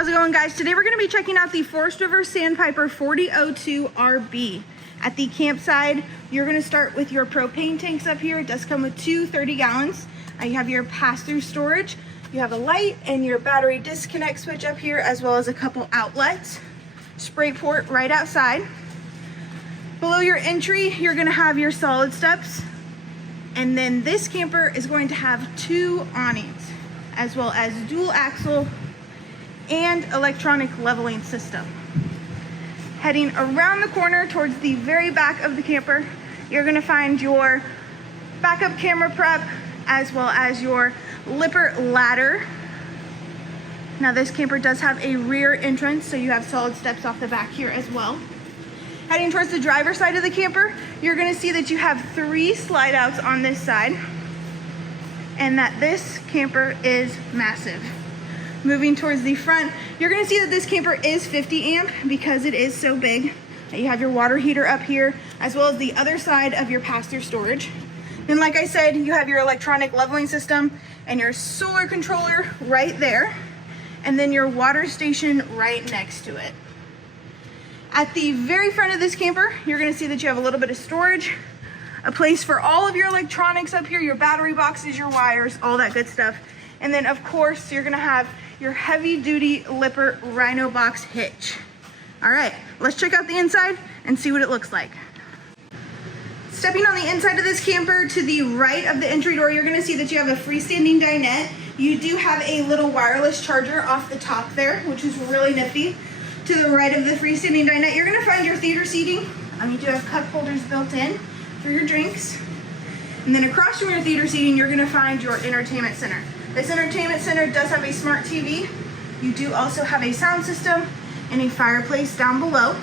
How's it going, guys? Today we're going to be checking out the Forest River Sandpiper 4002FB. At the campsite, you're going to start with your propane tanks up here. It does come with two 30 gallons. You have your pass-through storage. You have a light and your battery disconnect switch up here, as well as a couple outlets. Spray port right outside. Below your entry, you're going to have your solid steps. And then this camper is going to have two awnings, as well as dual axle and electronic leveling system. Heading around the corner towards the very back of the camper, you're going to find your backup camera prep, as well as your lipper ladder. Now this camper does have a rear entrance, so you have solid steps off the back here as well. Heading towards the driver's side of the camper, you're going to see that you have 3 slide outs on this side, and that this camper is massive. Moving towards the front, you're going to see that this camper is 50 amp because it is so big. You have your water heater up here, as well as the other side of your pass-through storage. Then, like I said, you have your electronic leveling system and your solar controller right there, and then your water station right next to it. At the very front of this camper, you're going to see that you have a little bit of storage, a place for all of your electronics up here, your battery boxes, your wires, all that good stuff. And then, of course, you're going to have your heavy-duty Lipper Rhino box hitch. All right, let's check out the inside and see what it looks like. Stepping on the inside of this camper, to the right of the entry door, you're going to see that you have a freestanding dinette. You do have a little wireless charger off the top there, which is really nifty. To the right of the freestanding dinette, you're going to find your theater seating. You do have cup holders built in for your drinks. And then across from your theater seating, you're going to find your entertainment center. This entertainment center does have a smart TV. You do also have a sound system and a fireplace down below.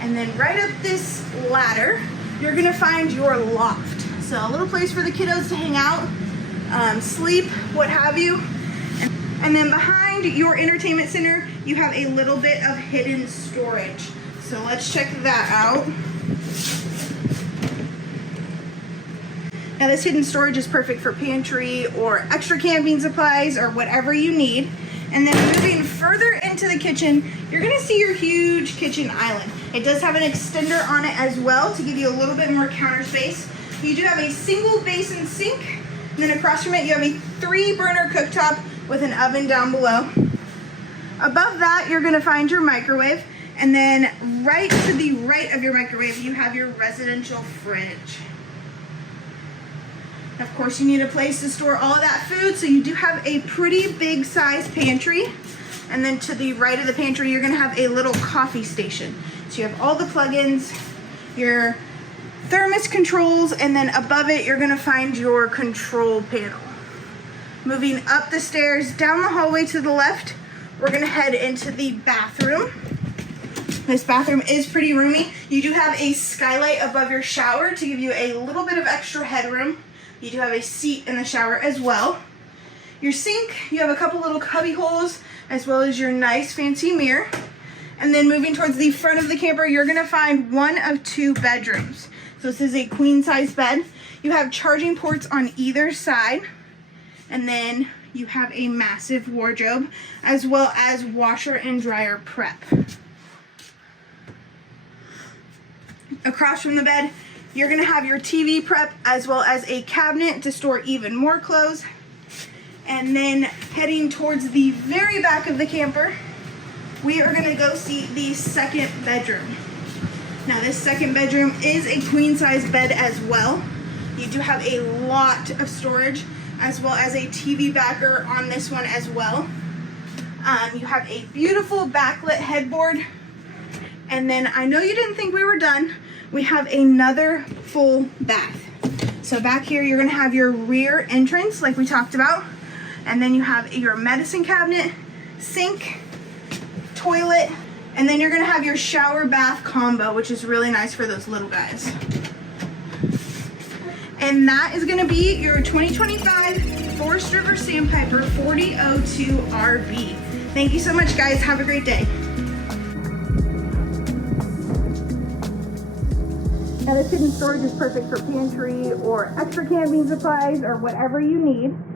And then right up this ladder, you're going to find your loft. So a little place for the kiddos to hang out, sleep, what have you. And then behind your entertainment center, you have a little bit of hidden storage. So let's check that out. Now this hidden storage is perfect for pantry or extra camping supplies or whatever you need. And then moving further into the kitchen, you're gonna see your huge kitchen island. It does have an extender on it as well to give you a little bit more counter space. You do have a single basin sink, and then across from it you have a 3-burner cooktop with an oven down below. Above that, you're gonna find your microwave, and then right to the right of your microwave, you have your residential fridge. Of course, you need a place to store all of that food, so you do have a pretty big size pantry. And then to the right of the pantry, you're gonna have a little coffee station. So you have all the plugins, your thermos controls, and then above it, you're gonna find your control panel. Moving up the stairs, down the hallway to the left, we're gonna head into the bathroom. This bathroom is pretty roomy. You do have a skylight above your shower to give you a little bit of extra headroom. You do have a seat in the shower as well. Your sink, you have a couple little cubby holes, as well as your nice fancy mirror. And then moving towards the front of the camper, you're gonna find one of 2 bedrooms. So this is a queen size bed. You have charging ports on either side. And then you have a massive wardrobe, as well as washer and dryer prep. Across from the bed, you're gonna have your TV prep, as well as a cabinet to store even more clothes. And then heading towards the very back of the camper, we are gonna go see the second bedroom. Now this second bedroom is a queen size bed as well. You do have a lot of storage, as well as a TV backer on this one as well. You have a beautiful backlit headboard. And then I know you didn't think we were done. We have another full bath. So back here, you're gonna have your rear entrance like we talked about. And then you have your medicine cabinet, sink, toilet, and then you're gonna have your shower bath combo, which is really nice for those little guys. And that is gonna be your 2025 Forest River Sandpiper 4002RB. Thank you so much, guys. Have a great day. Now this hidden storage is perfect for pantry or extra camping supplies or whatever you need.